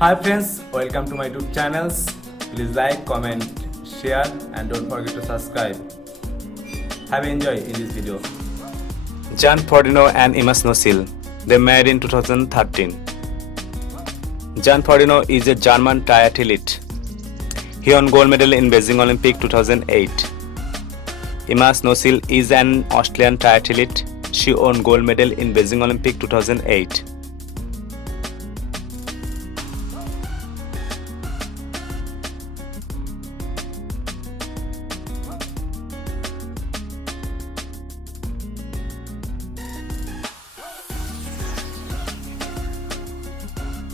Hi friends, welcome to my YouTube channels. Please like, comment, share and don't forget to subscribe. Have enjoy in this video. Jan Frodeno and Imas Nosil. They married in 2013. Jan Frodeno is a German triathlete. He won gold medal in Beijing Olympic 2008. Imas Nosil is an Australian triathlete. She won gold medal in Beijing Olympic 2008.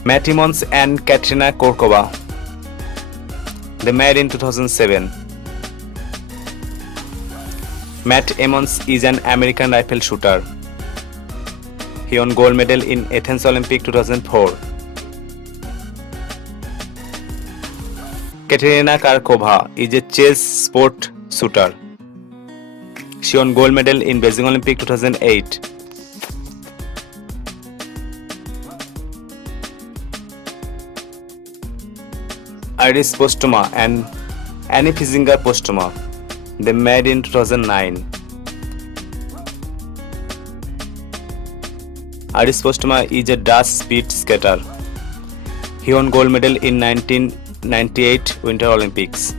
Matt Emmons and Katerina Korkova. They married in 2007. Matt Emmons is an American rifle shooter. He won gold medal in Athens Olympic 2004. Katerina Korkova is a chess sport shooter. She won gold medal in Beijing Olympic 2008. Iris Postuma and Annie Fisinger Postuma. They married in 2009. Iris Postuma is a Dutch speed skater. He won gold medal in 1998 Winter Olympics.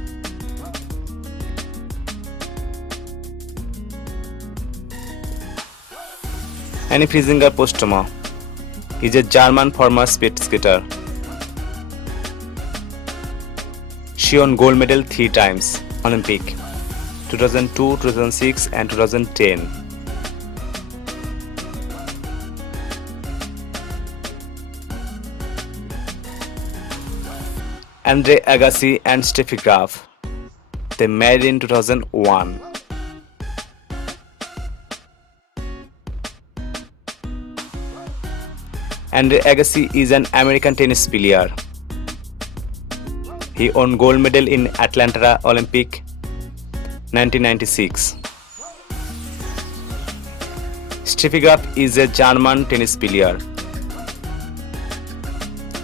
Annie Fisinger Postuma is a German former speed skater. She won gold medal 3 times Olympic 2002, 2006 and 2010. Andre Agassi and Steffi Graf. They married in 2001. Andre Agassi is an American tennis player. He won gold medal in Atlanta Olympic 1996. Steffi Graf is a German tennis player.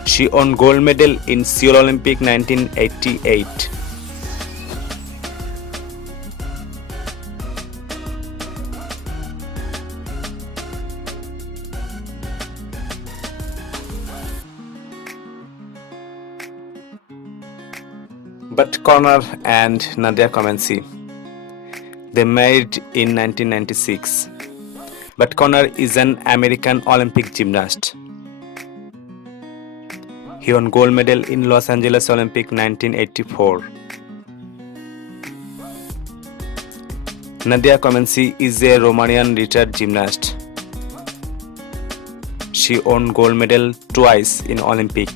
She won gold medal in Seoul Olympic 1988. But Connor and Nadia Comaneci. They married in 1996. But Connor is an American Olympic gymnast. He won gold medal in Los Angeles Olympic 1984. Nadia Comaneci is a Romanian retired gymnast. She won gold medal twice in Olympic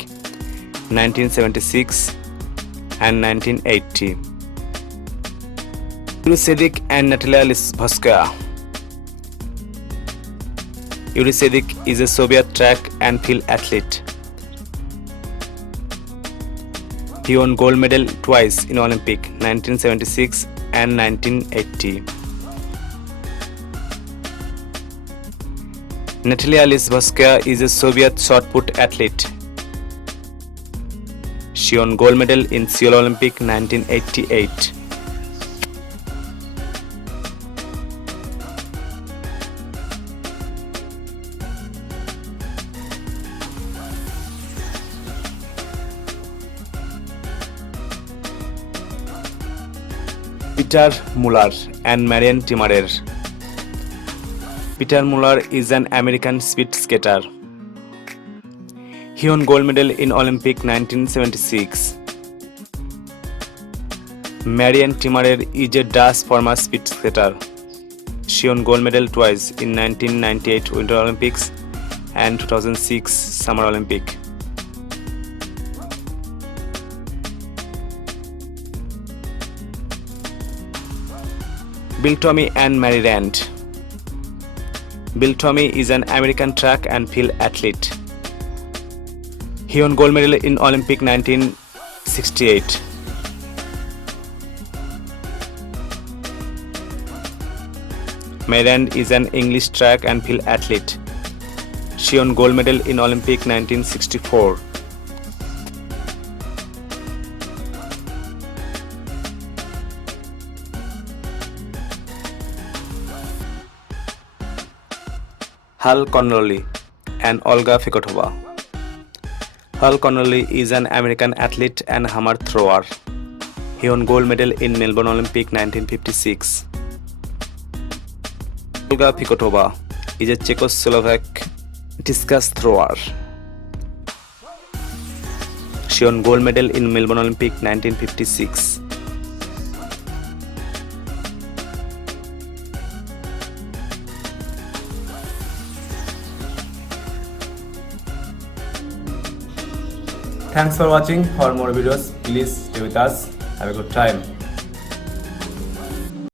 1976 and 1980. Yuri Sedik and Natalia Lizhevskaya. Yuri Sedik is a Soviet track and field athlete. He won gold medal twice in Olympic 1976 and 1980. Natalia Lizhevskaya is a Soviet shot put athlete. She won gold medal in Seoul Olympic 1988. Peter Muller and Marianne Timmerer. Peter Muller is an American speed skater. He won gold medal in Olympic 1976. Marianne Timmerer is a Dutch former speed skater. She won gold medal twice in 1998 Winter Olympics and 2006 Summer Olympic. Bill Tomey and Mary Rand. Bill Tomey is an American track and field athlete. He won gold medal in Olympic 1968. Marianne is an English track and field athlete. She won gold medal in Olympic 1964. Hal Connolly and Olga Fikotova. Hal Connolly is an American athlete and hammer thrower. He won gold medal in Melbourne Olympic 1956. Olga Fikotova is a Czechoslovak discus thrower. She won gold medal in Melbourne Olympic 1956. Thanks for watching. For more videos, please stay with us. Have a good time.